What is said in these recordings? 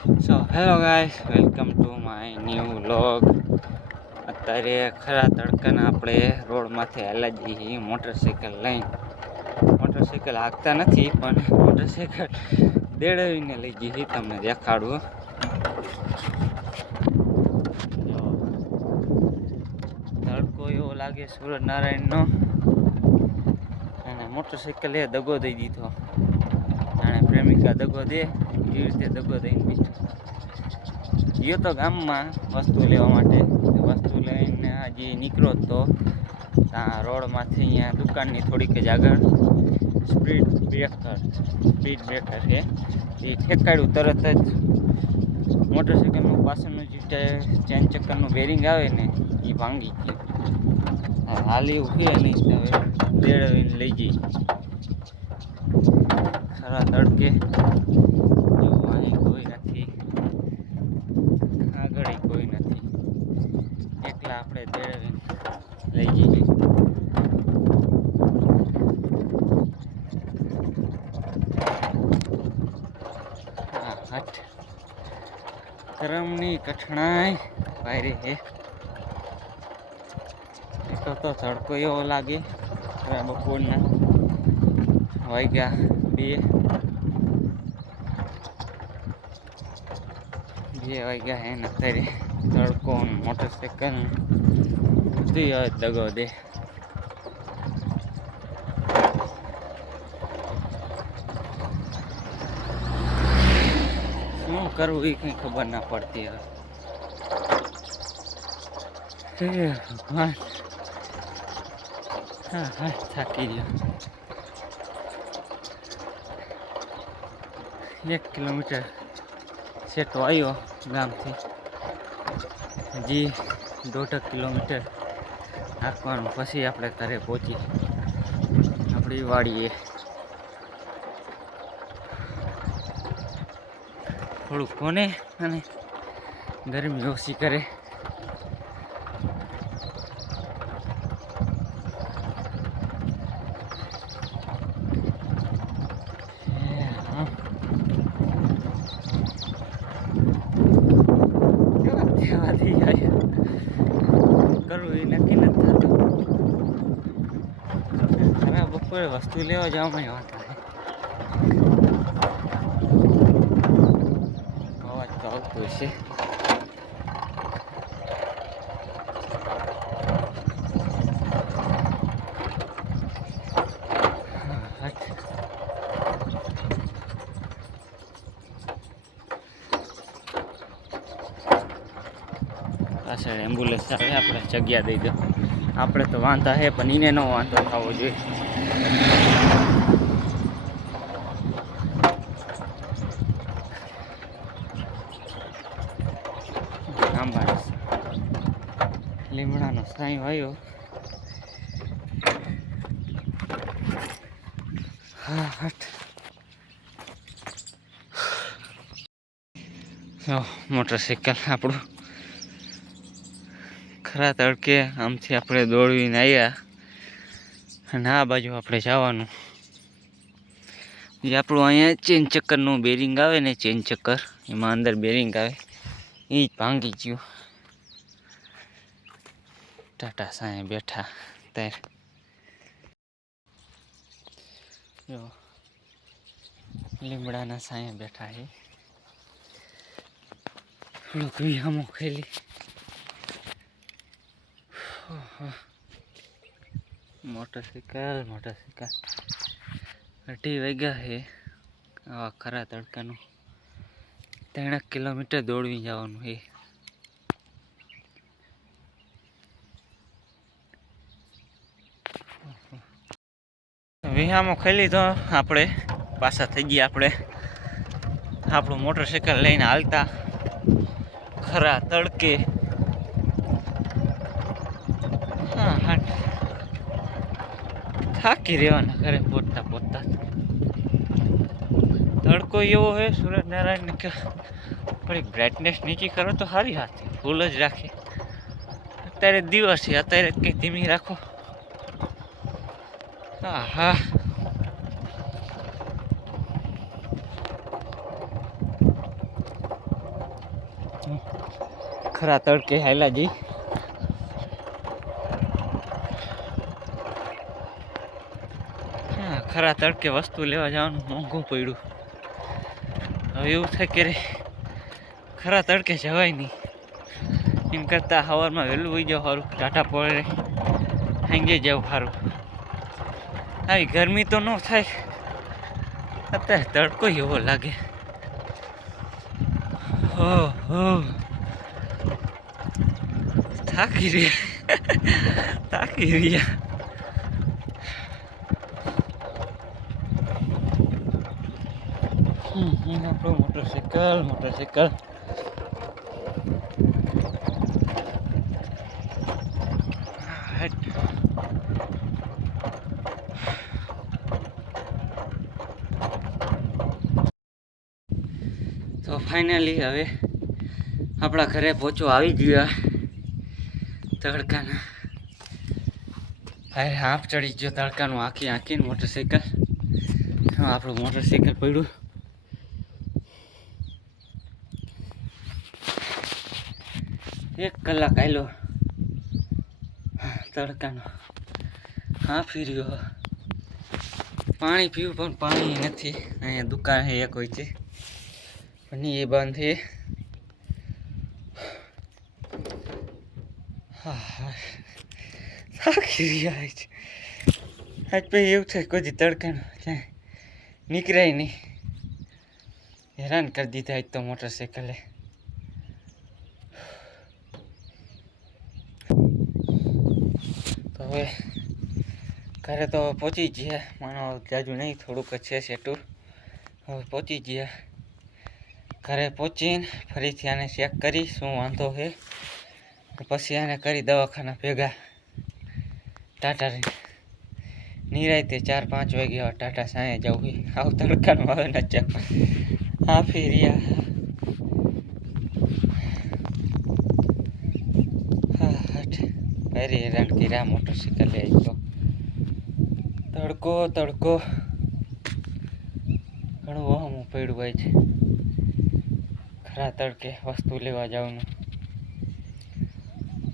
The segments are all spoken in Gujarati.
So hello guys, welcome to my new vlog. અત્યારે ખરા તડકાના આપણે રોડમાંથી હાલ્યા જઈએ મોટરસાઇકલ લઈને. મોટરસાઇકલ હાંકતા નથી પણ મોટરસાઇકલ દેડાવીને લઈ જઈએ. તમને દેખાડવું. તડકો એવો લાગે સૂર્યનારાયણનો, અને મોટરસાઇકલ એ દગો દઈ દીધો. અને પ્રેમિકા દગો દે એવી રીતે દગો દઈને દીધો. ગયો તો ગામમાં વસ્તુ લેવા માટે. વસ્તુ લઈને હજી નીકળો તો ત્યાં રોડમાંથી અહીંયા દુકાનની થોડીક જ આગળ સ્પીડ બ્રેકર છે. એ ઠેકાડ્યું તરત જ મોટરસાઇકલનું પાછળનું જે ચેન ચક્કરનું બેરિંગ આવે ને એ ભાંગી ગયું. હાલી ઉભી નહીં હવે દેડાવીને લઈ જઈ. ખરા તડકે અહીં કોઈ નથી, આગળ કોઈ નથી, એકલા આપણે દેડાવીને લઈ જઈએ. કરમની કઠણાઈ વાયરી છે. તો તડકો એવો લાગે. બપોરના વાગ્યા 2 વાગ્યા હે ને અત્યારે તડકો મોટરસાઇકલ બધું દગો દે. શું કરવું એ કંઈ ખબર ના પડતી હવે. ભગવાન, હા થાકી ગયો. 1 કિલોમીટર સેટો આવ્યો ગામથી. હજી 1.5 કિલોમીટર હાંકવાનું, પછી આપણે ઘરે પહોંચી આપણી વાડીએ. થોડુંક કોને અને ગરમી ઓછી કરે. કરવું એ નક્કી નથી થતું. હવે બપોરે વસ્તુ લેવા જવામાં વાત આવે. અવાજ તો આવતો હશે. પાછળ એમ્બ્યુલન્સ આવે, આપણે જગ્યા દઈ દો. આપણે તો વાંધા હે પણ એને ન વાંધો થવો જોઈએ. આંબા લીમડાનો સાંઈ વાયો. મોટરસાઇકલ આપણું ખરા તડકે આમથી આપણે દોડવીને આવ્યા, અને આ બાજુ આપણે જવાનું. જે આપણું અહીંયા ચેન ચક્કરનું બેરિંગ આવે ને, ચેન ચક્કર એમાં અંદર બેરિંગ આવે, એ જ ભાંગી ગયું. ટાટા સાંઈ બેઠા ત્યારે જો લીમડાના સાંઈ બેઠા છે. થોડુંક વિહામો ખેલી. મોટરસાઇકલ 2 વાગ્યા છે. આવા ખરા તડકાનું 3 કિલોમીટર દોડવી જવાનું છે. વિહામો ખેલી તો આપણે પાછા થઈ ગયા. આપણે આપણું મોટરસાઇકલ લઈને હાલતા ખરા તડકે. થાકી રહેવાના ઘરે પહોંચતા. તડકો એવો હોય સૂર્યનારાયણને કે થોડીક બ્રાઇટનેસ નીચી કરો તો સારી હાથ ફૂલ જ રાખે. અત્યારે દિવસ છે, અત્યારે કંઈ ધીમી રાખો. હા ખરા તડકે હાયલા જઈ. હા, ખરા તડકે વસ્તુ લેવા જવાનું મોંઘું પડ્યું. હવે એવું થાય કે રે ખરા તડકે જવાય નહીં. એમ કરતાં સવારમાં વહેલું હોઈ જાવ સારું, ટાટા પડે સાંજે જવું સારું. આવી ગરમી તો ન થાય. અત્યારે તડકો એવો લાગે. થાકી રહ્યા થાકી રહ્યા. આપણું મોટરસાઇકલ તો ફાઇનલી હવે આપણા ઘરે પહોંચો આવી ગયા તડકાના. હવે હાફ ચડી ગયો તડકાનું આંકીને મોટરસાઇકલ. આપણું મોટરસાઇકલ પડ્યું. એક કલાક આવેલો તડકાનો. હા ફીર્યો. પાણી પીવું પણ પાણી નથી. અહીંયા દુકાન એક હોય છે પણ એ બંધ છે. થાકી રહ્યા છે આજ. પછી એવું થાય કોઈ તડકાનું ક્યાંય નીકળાય નહીં. હેરાન કરી દીધા આજ તો મોટરસાઇકલે. તો હવે ઘરે તો પહોંચી ગયા. માનો જાજુ નહીં, થોડુંક છે સેટું. હવે પહોંચી ગયા. ઘરે પહોંચીને ફરીથી આને ચેક કરી શું વાંધો છે. પછી આને કરી દવાખાના ભેગા. ટાટા નિરાયતે 4-5 વાગે ટાટા સાંજે જવું હોય. આવું તડકાનું હવે ન ચાલ. હા ફેરિયા. very હેરાન કર્યા મોટરસાઇકલ લઈ તો. તડકો ઘણું વહમું પડ્યું હોય છે. ખરા તડકે વસ્તુ લેવા જવાનું.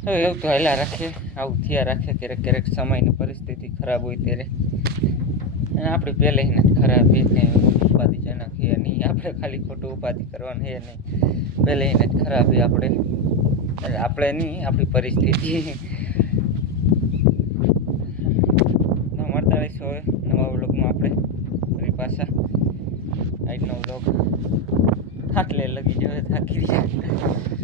હવે એવું તો હાલ્યા રાખે, આવું થયા રાખે. ક્યારેક સમયની પરિસ્થિતિ ખરાબ હોય ત્યારે. અને આપણે પહેલાંને જ ખરાબ એ કંઈ ઉપાધિજનક છે નહીં. આપણે ખાલી ખોટું ઉપાધિ કરવાનું છે નહીં. પહેલાંને જ ખરાબ છે. આપણે નહીં, આપણી પરિસ્થિતિ. મળતા રહીશું હવે નવા વ્લોગમાં આપણે ફરી પાછા. આજનો વ્લોગ આટલે લગી જવે. થાકી રહ્યા.